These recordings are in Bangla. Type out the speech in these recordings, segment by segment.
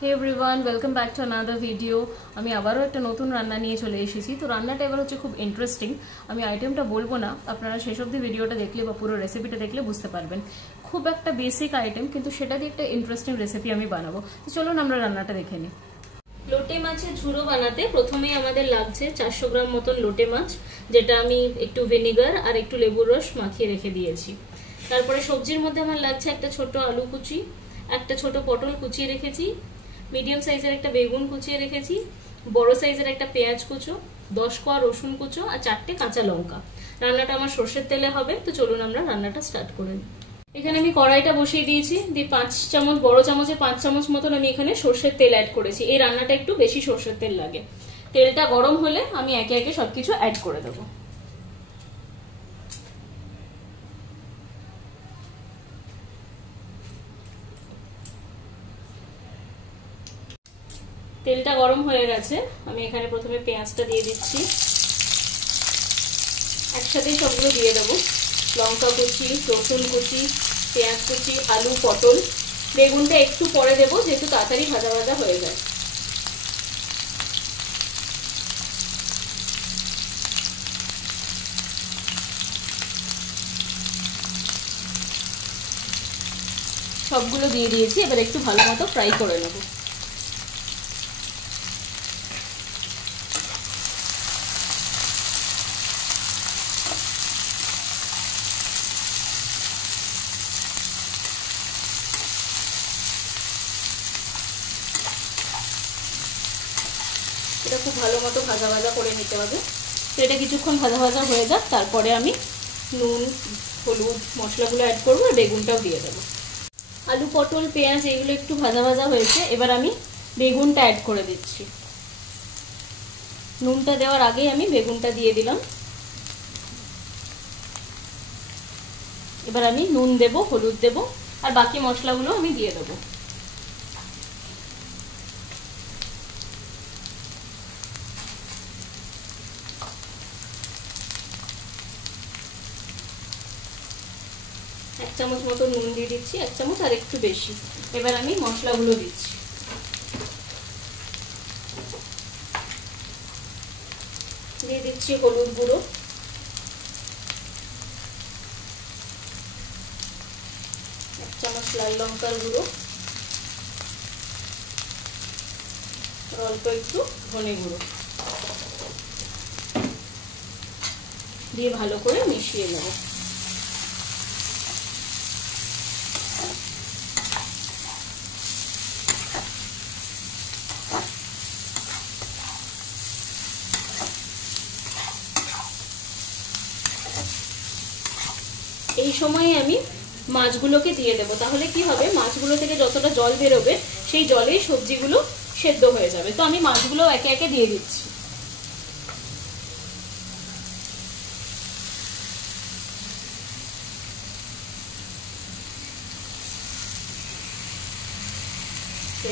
Hey everyone, welcome back to another video. আমি আবারও একটা নতুন রান্না নিয়ে চলে এসেছি। তো রান্নাটা এবার হচ্ছে খুব ইন্টারেস্টিং। আমি আইটেমটা বলবো না, আপনারা শেষ অবধি ভিডিওটা দেখলে বা পুরো রেসিপিটা দেখলে বুঝতে পারবেন। খুব একটা বেসিক আইটেম, কিন্তু সেটা দিয়ে একটা ইন্টারেস্টিং রেসিপি আমি বানাবো। তো চলুন আমরা রান্নাটা দেখে নিই। লোটে মাছের ঝুড়ো বানাতে প্রথমেই আমাদের লাগছে 400 গ্রাম মতন লোটে মাছ, যেটা আমি একটু ভিনেগার আর একটু লেবুর রস মাখিয়ে রেখে দিয়েছি। তারপরে সবজির মধ্যে আমার লাগছে একটা ছোট আলু কুচি, একটা ছোট পটল কুচিয়ে রেখেছি, মিডিয়াম সাইজের একটা বেগুন কুচিয়ে রেখেছি, বড় সাইজের একটা পেঁয়াজ কুচো, 10 কোয়া রসুন কুচো আর 4টে কাঁচা লঙ্কা। রান্নাটা আমার সর্ষের তেলে হবে। তো চলুন আমরা রান্নাটা স্টার্ট করে নিই। এখানে আমি কড়াইটা বসিয়ে দিয়েছি, দিয়ে 5 চামচ, বড় চামচে 5 চামচ মতন আমি এখানে সর্ষের তেল অ্যাড করেছি। এই রান্নাটা একটু বেশি সর্ষের তেল লাগে। তেলটা গরম হলে আমি একে একে সবকিছু অ্যাড করে দেবো। তেলটা গরম হয়ে গেছে, আমি এখানে প্রথমে পেঁয়াজটা দিয়ে দিচ্ছি। একসাথেই সবগুলো দিয়ে দেবো, লঙ্কা কুচি, রসুন কুচি, পেঁয়াজ কুচি, আলু, পটল। বেগুনটা একটু পরে দেবো, যেহেতু তাড়াতাড়ি ভাজা ভাজা হয়ে যায়। সবগুলো দিয়ে দিয়েছি, এবার একটু ভালো মতো ফ্রাই করে নেবো। এটা খুব ভালো মতো ভাজা ভাজা করে নিতে হবে। তো এটা কিছুক্ষণ ভাজা ভাজা হয়ে যাক, তারপরে আমি নুন, হলুদ, মশলাগুলো অ্যাড করবো আর বেগুনটাও দিয়ে দেবো। আলু, পটল, পেঁয়াজ এগুলো একটু ভাজা ভাজা হয়েছে, এবার আমি বেগুনটা অ্যাড করে দিচ্ছি। নুনটা দেওয়ার আগেই আমি বেগুনটা দিয়ে দিলাম। এবার আমি নুন দেব, হলুদ দেব আর বাকি মশলাগুলো আমি দিয়ে দেবো। এক চামচ মতো নুন দিয়ে দিচ্ছি, 1 চামচ আর একটু বেশি। এবার আমি মশলাগুলো দিচ্ছি। দিয়ে দিচ্ছি হলুদ গুঁড়ো, এক চামচ লাল লঙ্কার গুঁড়ো, অল্প একটু ধনে গুঁড়ো দিয়ে ভালো করে মিশিয়ে নেব। এই সময় আমি মাছগুলোকে দিয়ে দেবো, তাহলে কি হবে, মাছগুলো থেকে যতটা জল বেরোবে সেই জলেই সবজিগুলো সেদ্ধ হয়ে যাবে। তো আমি মাছগুলো একে একে দিয়ে দিচ্ছি।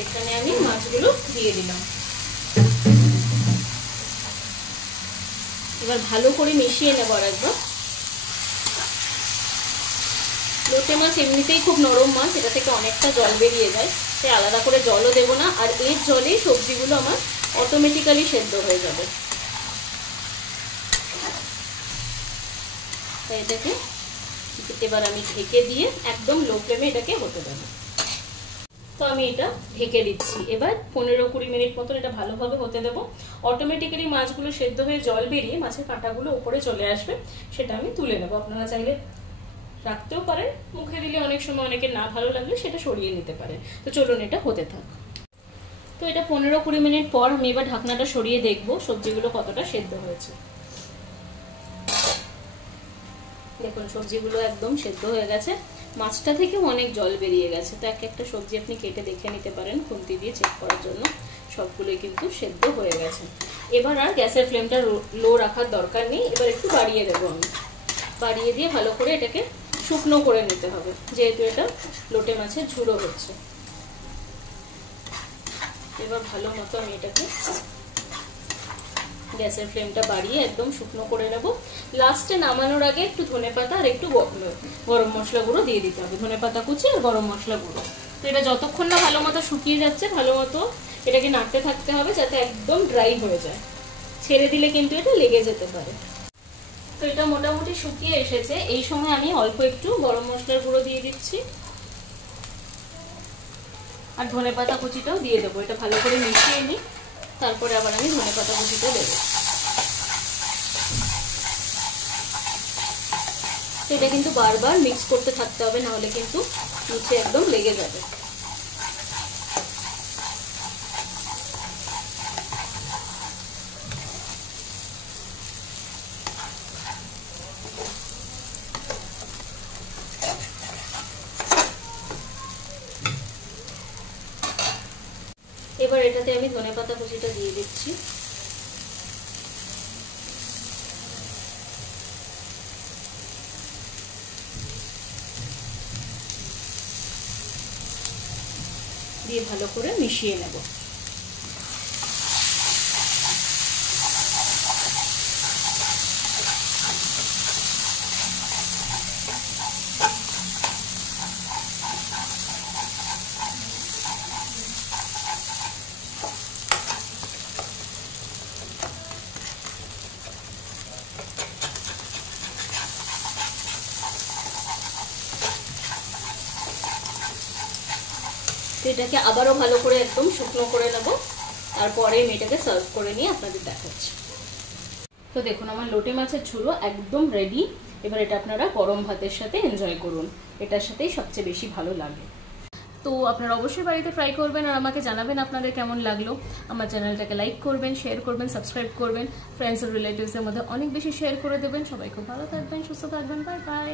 এখানে আমি মাছগুলো দিয়ে দিলাম। এবার ভালো করে মিশিয়ে নেব আর একবার। লোটে মাছ এমনিতেই খুব নরম মাছ, এটা থেকে অনেকটা জল বেরিয়ে যায়, তাই আলাদা করে জলও দেবো না। আর এর জলেই সবজিগুলো আমার অটোমেটিক্যালি সেদ্ধ হয়ে যাবে। তাই এটাকে এবার আমি ঢেকে দিয়ে একদম লো ফ্লেমে এটাকে হতে দেবো। তো আমি এটা ঢেকে দিচ্ছি। এবার 15-20 মিনিট মতন এটা ভালোভাবে হতে দেবো। অটোমেটিক্যালি মাছগুলো সেদ্ধ হয়ে জল বেরিয়ে মাছের কাঁটাগুলো উপরে চলে আসবে, সেটা আমি তুলে নেবো। আপনারা চাইলে রাখতেও পারেন, মুখে দিলে অনেক সময় অনেকে না ভালো লাগলে সেটা সরিয়ে নিতে পারে। তো চলুন এটা হতে থাক। তো এটা 15-20 মিনিট পর আমি এবার ঢাকনাটা সরিয়ে দেখবো সবজিগুলো কতটা সেদ্ধ হয়েছে। দেখুন সবজিগুলো একদম সেদ্ধ হয়ে গেছে, মাছটা থেকেও অনেক জল বেরিয়ে গেছে। তো এক একটা সবজি আপনি কেটে দেখে নিতে পারেন খুন্তি দিয়ে চেক করার জন্য। সবগুলোই কিন্তু সেদ্ধ হয়ে গেছে। এবার আর গ্যাসের ফ্লেমটা লো রাখার দরকার নেই, এবার একটু বাড়িয়ে দেবো আমি। বাড়িয়ে দিয়ে ভালো করে এটাকে শুকনো করে নিতে হবে, যেহেতু এটা লোটে মাছের ঝুড়ো হচ্ছে। এবার ভালো মতো আমি এটাকে গ্যাসের ফ্লেমটা বাড়িয়ে একদম শুকনো করে নেব। লাস্টে নামানোর আগে একটু ধনেপাতা আর একটু গরম মশলা গুঁড়ো দিয়ে দিতে হবে। ধনেপাতা কুচি আর গরম মশলা গুঁড়ো। তো এটা যতক্ষণ না ভালো মতো শুকিয়ে যাচ্ছে ভালো মতো এটাকে নাড়তে থাকতে হবে যাতে একদম ড্রাই হয়ে যায়, ছেড়ে দিলে কিন্তু এটা লেগে যেতে পারে। তো এটা মোটামুটি শুকিয়ে এসেছে, এই সময় আমি অল্প একটু গরম মশলার গুঁড়ো দিয়ে দিচ্ছি আর ধনেপাতা কুচিটাও দিয়ে দেবো। এটা ভালো করে মিশিয়ে নিই, তারপরে আবার আমি ধনেপাতা কুচিটা দেবো। তো এটা কিন্তু বারবার মিক্স করতে থাকতে হবে, নাহলে কিন্তু নিচে একদম লেগে যাবে। এবার এটাতে আমি ধনেপাতা কুচিটা দিয়ে দিচ্ছি। দিয়ে ভালো করে মিশিয়ে নেব। এটাকে আবারও ভালো করে একদম শুকনো করে নেব, তারপরে আমি এটাকে সার্ভ করে নিয়ে আপনাদের দেখাচ্ছি। তো দেখুন আমার লোটে মাছের ঝুড়ো একদম রেডি। এবার এটা আপনারা গরম ভাতের সাথে এনজয় করুন, এটার সাথেই সবচেয়ে বেশি ভালো লাগে। তো আপনারা অবশ্যই বাড়িতে ট্রাই করবেন আর আমাকে জানাবেন আপনাদের কেমন লাগলো। আমার চ্যানেলটাকে লাইক করবেন, শেয়ার করবেন, সাবস্ক্রাইব করবেন, ফ্রেন্ডস আর রিলেটিভসের মধ্যে অনেক বেশি শেয়ার করে দেবেন। সবাই খুব ভালো থাকবেন, সুস্থ থাকবেন, বাই বাই।